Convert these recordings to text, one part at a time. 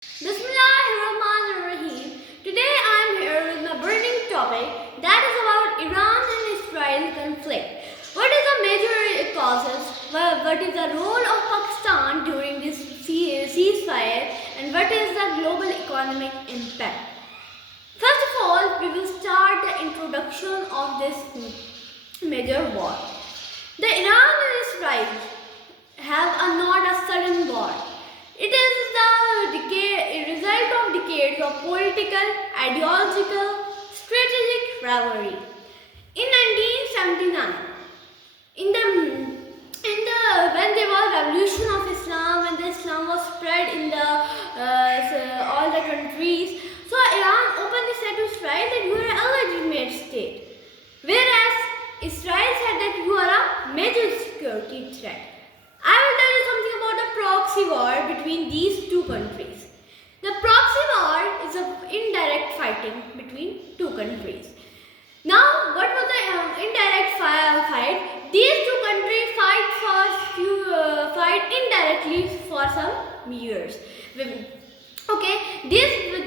Bismillahirrahmanirrahim. Today I am here with my burning topic that is about Iran and Israel conflict. What is the major causes? What is the role of Pakistan during this ceasefire? And what is the global economic impact? First of all, we will start the introduction of this major war. The Iran and Israel have not a sudden war. It is the result of decades of political, ideological, strategic rivalry. In 1979, when there was revolution of Islam, when the Islam was spread in all the countries, so Iran openly said to Israel that you are a legitimate state, whereas Israel said that you are a major security threat. I will tell you something about the proxy war between these two countries. The proxy war is an indirect fighting between two countries. Now, what was the indirect fight? These two countries fight indirectly for some years. Okay, this is a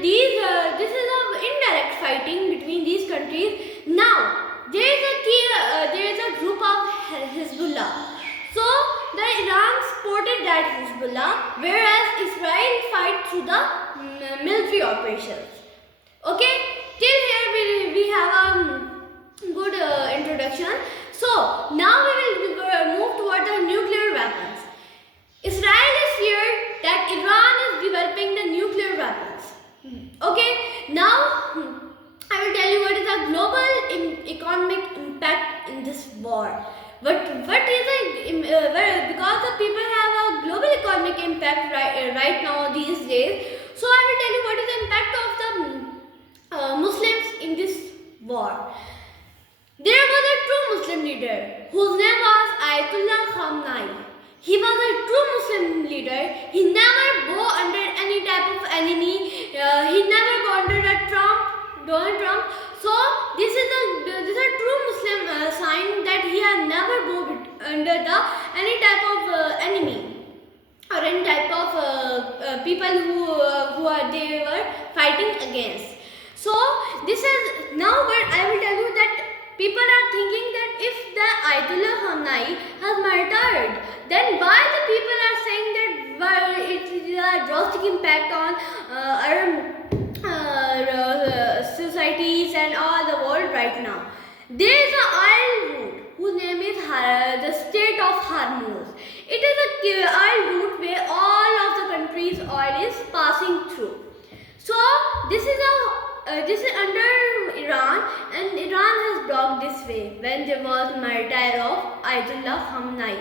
indirect fighting between these countries. Now, there is a group of Hezbollah. So the Iran supported that Hezbollah, whereas Israel fight through the military operations. Okay, till here we have a good introduction. So now we will move toward the nuclear weapons. Israel is feared that Iran is developing the nuclear weapons. Okay, now I will tell you what is the global economic impact in this war. What is because the people have a global economic impact right now these days. So I will tell you what is the impact of the Muslims in this war. There was a true Muslim leader whose name was Ayatollah Khamenei. He was a true Muslim leader. He never go under any type of enemy. He never go under Donald Trump. So this is a true Muslim sign that he has never go under any type of enemy or any type of people who they were fighting against. So this is now what I will tell you that people are thinking that if the Ayatollah Khamenei has murdered, then why the people are saying that it is a drastic impact on our societies and all the world right now. There is an oil route whose name is the Strait of Hormuz. It is a oil route where all of the country's oil is passing through. So this is under Iran, and Iran has blocked this way when there was murder of Ayatollah Khamenei.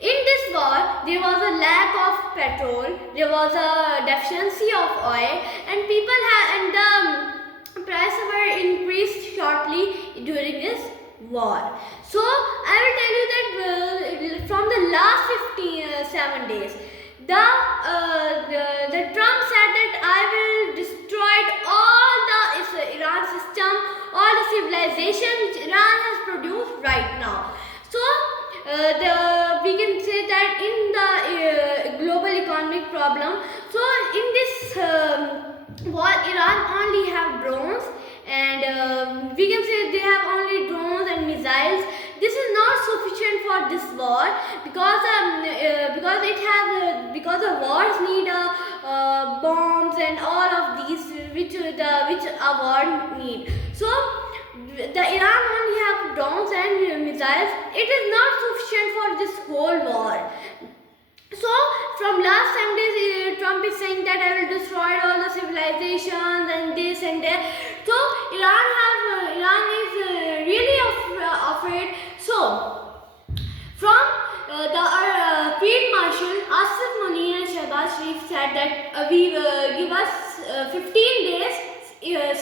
In this war, there was a lack of petrol, there was a deficiency of oil, and the price were increased shortly during this war. So I will tell you that from the last 57 days, the Trump said that I will destroy all the Iran system, all the civilization which Iran has produced right now. So we can say that in the global economic problem, so in this war Iran only have drones, and we can say they have only drones and missiles. This is not sufficient for this war because the wars need bombs and all of these which a war need. So the Iran only have drones and missiles. It is not sufficient for this whole war. So from last 7 days, Trump is saying that I will destroy all the civilizations and this and that. So Iran is really afraid. So from our Field Marshal Asif Munir and Shehbaz Sharif said that we give us 15 days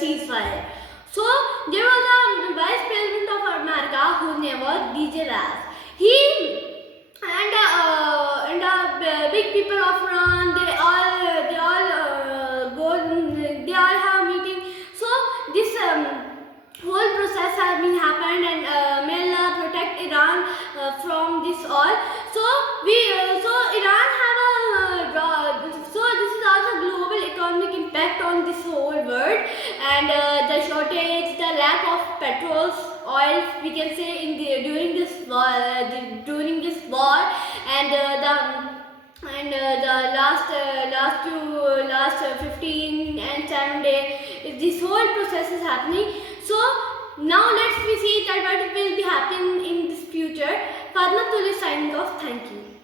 ceasefire. So there was a Vice President of America whose name was DJ Vance. He and big people of Iran, they all have meeting. So this whole process has been happened, and may Allah protect Iran from this all. So Iran have a so this is also global economic this whole world, and the shortage, the lack of petrol, oil, we can say, during this war, and the last 15 and 7 day, this whole process is happening. So now let's we see that what will be happening in this future. Fatma Tul is signing off. Thank you.